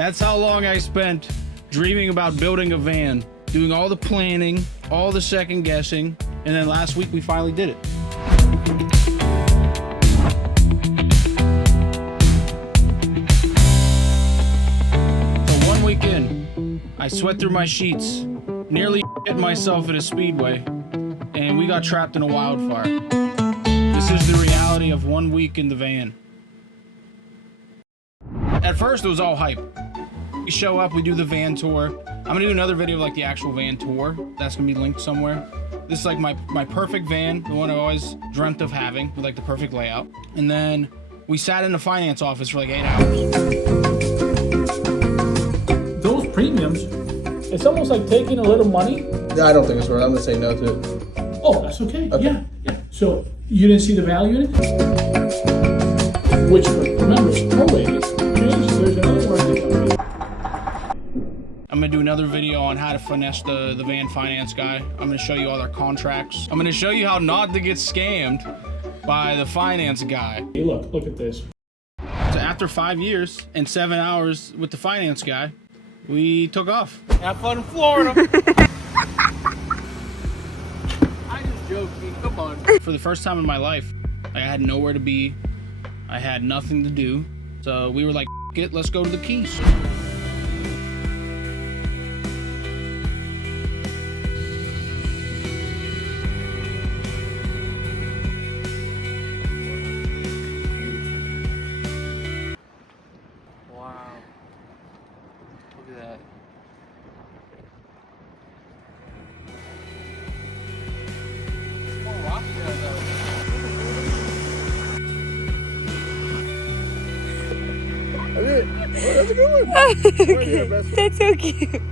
That's how long I spent dreaming about building a van, doing all the planning, all the second guessing, and then last week we finally did it. So 1 week in, I sweat through my sheets, nearly hit myself at a speedway, and we got trapped in a wildfire. This is the reality of 1 week in the van. At first, it was all hype. We show up, we do the van tour. I'm gonna do another video of like the actual van tour. That's gonna be linked somewhere. This is like my perfect van, the one I always dreamt of having, with like the perfect layout. And then we sat in the finance office for like 8 hours. Those premiums, it's almost like taking a little money. Yeah, I don't think it's worth it. I'm gonna say no to it. Oh, that's okay. Yeah. So you didn't see the value in it? Which, remember, always change. There's another word that comes in. I'm gonna do another video on how to finesse the van finance guy. I'm gonna show you all their contracts. I'm gonna show you how not to get scammed by the finance guy. Hey, look at this. So after 5 years and 7 hours with the finance guy, we took off. Have fun in Florida. I just joking, come on. For the first time in my life, I had nowhere to be. I had nothing to do. So we were like, F it, let's go to the Keys. Wow. Look at that. It's more rocky there, though. That's a good one. That's so cute.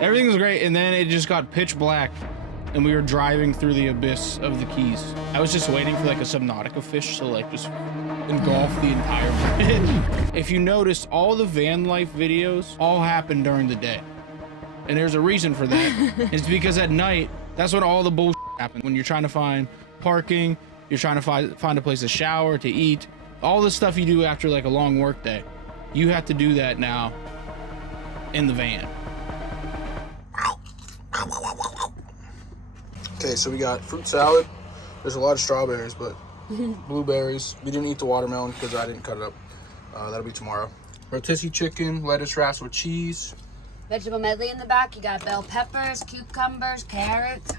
Everything was great, and then it just got pitch black, and we were driving through the abyss of the Keys. I was just waiting for like a Subnautica fish to like just engulf the entire bridge. If you notice, all the van life videos all happen during the day, and there's a reason for that. It's because at night, that's when all the bullshit happens. When you're trying to find parking, you're trying to find a place to shower, to eat, all the stuff you do after like a long work day. You have to do that now in the van. Okay, so we got fruit salad. There's a lot of strawberries, but blueberries. We didn't eat the watermelon because I didn't cut it up. That'll be tomorrow. Rotisserie chicken, lettuce wraps with cheese. Vegetable medley in the back. You got bell peppers, cucumbers, carrots.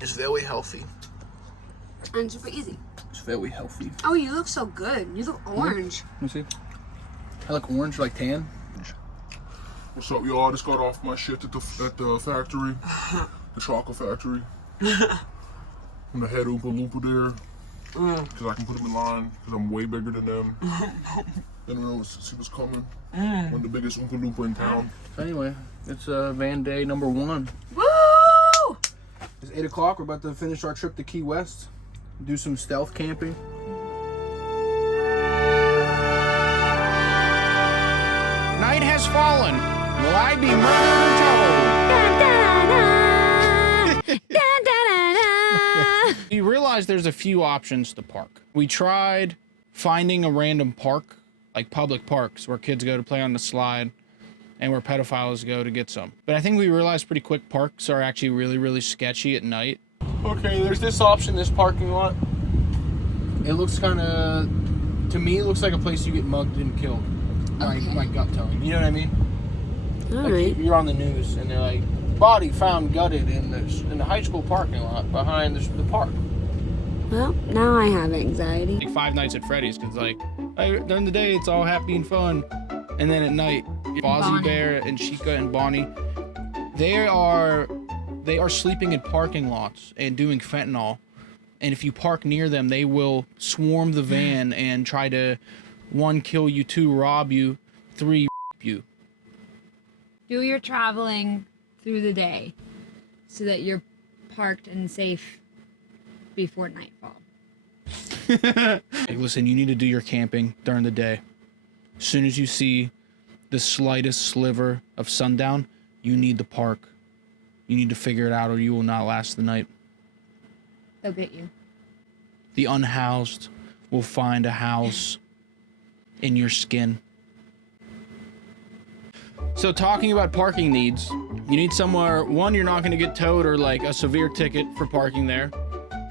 It's very healthy. And super easy. It's very healthy. Oh, you look so good. You look orange. Let me see. I like orange, like tan. What's up, y'all? I just got off my shit at the factory, the chocolate factory. I'm the head Oompa Loompa there, because I can put them in line, because I'm way bigger than them. They don't know see what's coming. One of the biggest Oompa Loompa in town. So anyway, it's van day number 1. Woo! It's 8 o'clock. We're about to finish our trip to Key West. Do some stealth camping. Night has fallen. Will I be murdered or told? You realize there's a few options to park. We tried finding a random park, like public parks, where kids go to play on the slide and where pedophiles go to get some. But I think we realized pretty quick parks are actually really, really sketchy at night. Okay, there's this option, this parking lot. It looks kind of, to me, it looks like a place you get mugged and killed. Okay. My gut telling. You know what I mean? All like right. You're on the news and they're like, body found gutted in the high school parking lot behind the park. Well, now I have anxiety. Like Five Nights at Freddy's, because like during the day it's all happy and fun, and then at night, Fozzie Bear and Chica and Bonnie, they are sleeping in parking lots and doing fentanyl, and if you park near them, they will swarm the van and try to 1, kill you, 2, rob you, 3, you. Do your traveling through the day so that you're parked and safe before nightfall. Hey, listen, you need to do your camping during the day. As soon as you see the slightest sliver of sundown, you need to park. You need to figure it out or you will not last the night. They'll get you. The unhoused will find a house in your skin. So talking about parking needs, you need somewhere, one, you're not going to get towed or like a severe ticket for parking there.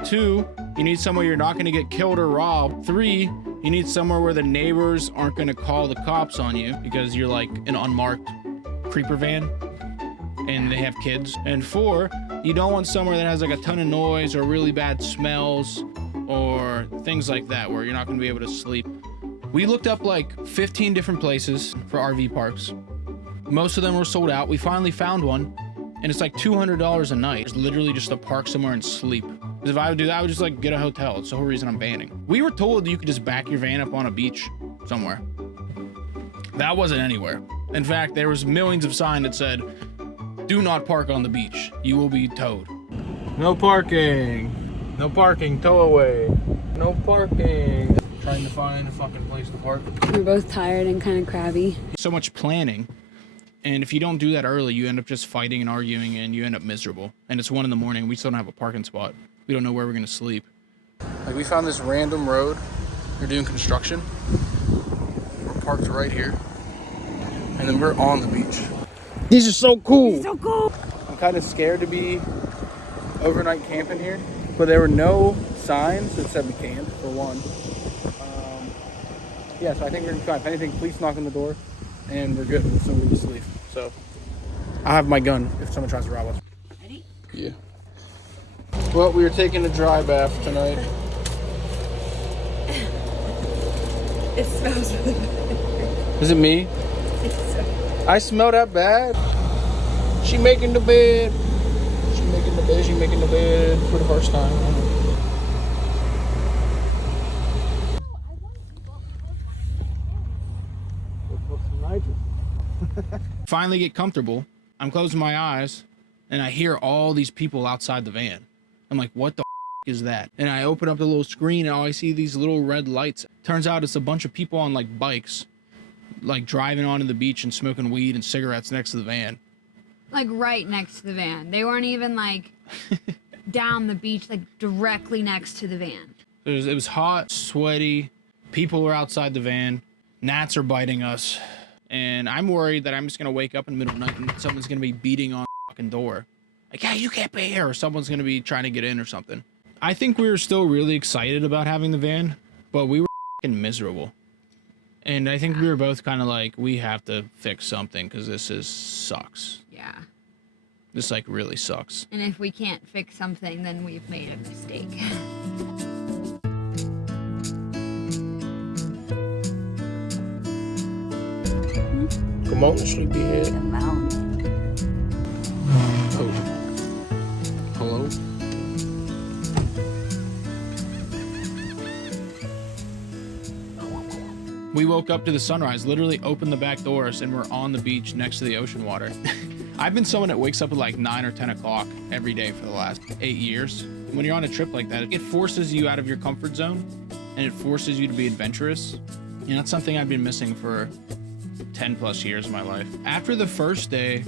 Two, you need somewhere you're not going to get killed or robbed. Three, you need somewhere where the neighbors aren't going to call the cops on you because you're like an unmarked creeper van and they have kids. And four, you don't want somewhere that has like a ton of noise or really bad smells or things like that where you're not going to be able to sleep. We looked up like 15 different places for RV parks. Most of them were sold out. We finally found one and it's like $200 a night. It's literally just to park somewhere and sleep. Because if I would do that, I would just like get a hotel. It's the whole reason I'm banning. We were told you could just back your van up on a beach somewhere. That wasn't anywhere. In fact, there was millions of signs that said, do not park on the beach. You will be towed. No parking. No parking, tow away. No parking. Trying to find a fucking place to park. We're both tired and kind of crabby. So much planning. And if you don't do that early, you end up just fighting and arguing and you end up miserable. And it's 1 in the morning. We still don't have a parking spot. We don't know where we're going to sleep. Like we found this random road. They're doing construction. We're parked right here. And then we're on the beach. This is so cool. So cool. I'm kind of scared to be overnight camping here. But there were no signs that said we can't, for one. Yeah, so I think we're going to be fine. If anything, police knock on the door. And we're good with somebody to sleep. So I have my gun if someone tries to rob us. Ready? Yeah. Well, we were taking a dry bath tonight. It smells really bad. Is it me? I smell that bad. She making the bed. She making the bed. She making the bed for the first time. Finally get comfortable. I'm closing my eyes and I hear all these people outside the van. I'm like, what the is that? And I open up the little screen and all I see these little red lights. Turns out it's a bunch of people on like bikes, like driving onto the beach and smoking weed and cigarettes next to the van. Like right next to the van. They weren't even like down the beach, like directly next to the van. It was hot, sweaty. People were outside the van. Gnats are biting us. And I'm worried that I'm just going to wake up in the middle of the night and someone's going to be beating on the fucking door. Like, yeah, you can't be here. Or someone's going to be trying to get in or something. I think we were still really excited about having the van, but we were fucking miserable. And I think we were both kind of like, we have to fix something because this sucks. Yeah. This like really sucks. And if we can't fix something, then we've made a mistake. Come on, sleepyhead. Oh. Hello? We woke up to the sunrise, literally opened the back doors, and we're on the beach next to the ocean water. I've been someone that wakes up at like 9 or 10 o'clock every day for the last 8 years. When you're on a trip like that, it forces you out of your comfort zone, and it forces you to be adventurous. You know, that's something I've been missing for 10 plus years of my life. After the first day,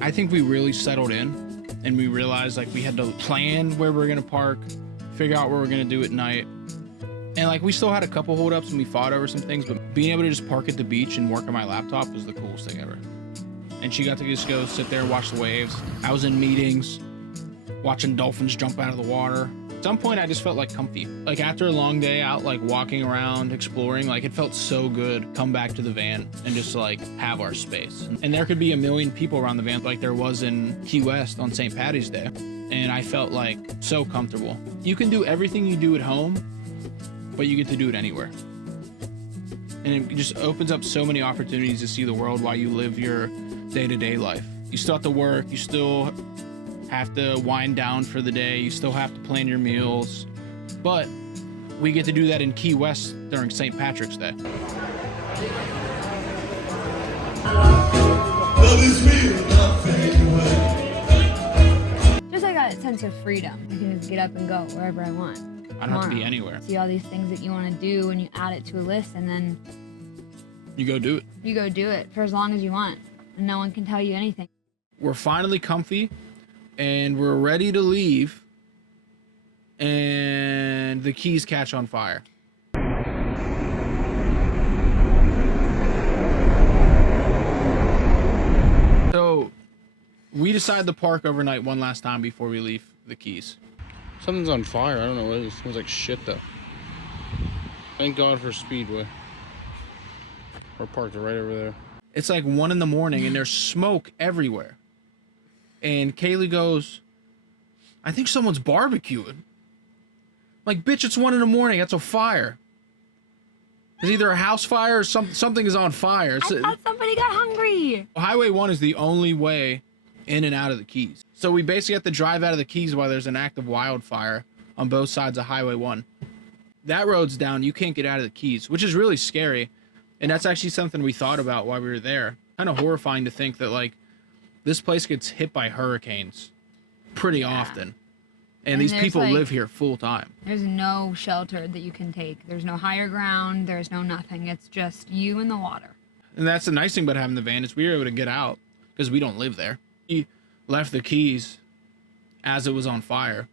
I think we really settled in and we realized like we had to plan where we're gonna park, figure out what we're gonna do at night. And like we still had a couple holdups and we fought over some things, but being able to just park at the beach and work on my laptop was the coolest thing ever. And she got to just go sit there and watch the waves. I was in meetings, watching dolphins jump out of the water. At some point I just felt like comfy. Like after a long day out, like walking around, exploring, like it felt so good. Come back to the van and just like have our space. And there could be a million people around the van like there was in Key West on St. Patty's Day. And I felt like so comfortable. You can do everything you do at home, but you get to do it anywhere. And it just opens up so many opportunities to see the world while you live your day-to-day life. You still have to work, you still have to wind down for the day, you still have to plan your meals, but we get to do that in Key West during St. Patrick's Day. Just like that sense of freedom. I can just get up and go wherever I want. I don't have to be anywhere. See all these things that you want to do, and you add it to a list, and then You go do it. you go do it for as long as you want, and no one can tell you anything. We're finally comfy, and we're ready to leave, and the keys catch on fire. So we decided to park overnight one last time before we leave the keys. Something's on fire. I don't know what it is. It smells like shit though. Thank God for Speedway. We're parked right over there. It's like 1 in the morning and there's smoke everywhere. And Kaylee goes, I think someone's barbecuing. I'm like, bitch, it's 1 in the morning. That's a fire. It's either a house fire or something is on fire. I thought somebody got hungry. Highway 1 is the only way in and out of the Keys. So we basically have to drive out of the Keys while there's an active wildfire on both sides of Highway 1. That road's down. You can't get out of the Keys, which is really scary. And that's actually something we thought about while we were there. Kind of horrifying to think that, like, this place gets hit by hurricanes pretty often. And these people live here full time. There's no shelter that you can take. There's no higher ground. There's no nothing. It's just you and the water. And that's the nice thing about having the van is we were able to get out because we don't live there. We left the Keys as it was on fire.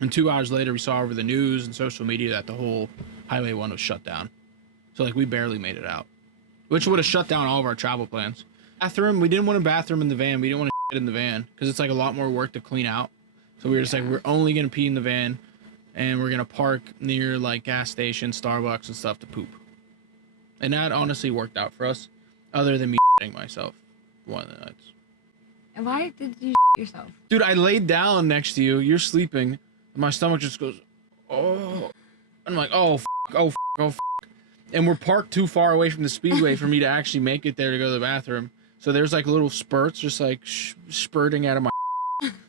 And 2 hours later, we saw over the news and social media that the whole Highway 1 was shut down. So, like, we barely made it out, which would have shut down all of our travel plans. Bathroom, we didn't want a bathroom in the van. We didn't want to shit in the van because it's like a lot more work to clean out. So we were just like, we're only going to pee in the van and we're going to park near like gas stations, Starbucks and stuff to poop. And that honestly worked out for us other than me shitting myself one of the nights. And why did you yourself? Dude, I laid down next to you. You're sleeping. And my stomach just goes, oh. I'm like, oh, oh, oh, and we're parked too far away from the speedway for me to actually make it there to go to the bathroom. So there's like little spurts just like spurting out of my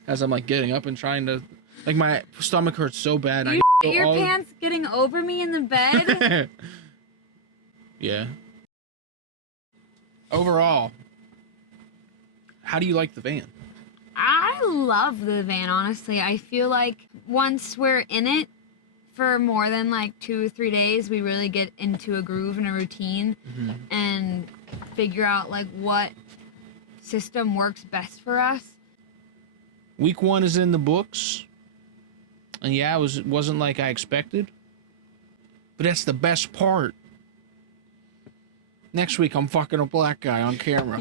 as I'm like getting up and trying to, like, my stomach hurts so bad. You your pants getting over me in the bed? Yeah. Overall, how do you like the van? I love the van, honestly. I feel like once we're in it for more than like 2 or 3 days, we really get into a groove and a routine and figure out like what system works best for us. Week 1 is in the books. And yeah, it wasn't like I expected. But that's the best part. Next week, I'm fucking a black guy on camera.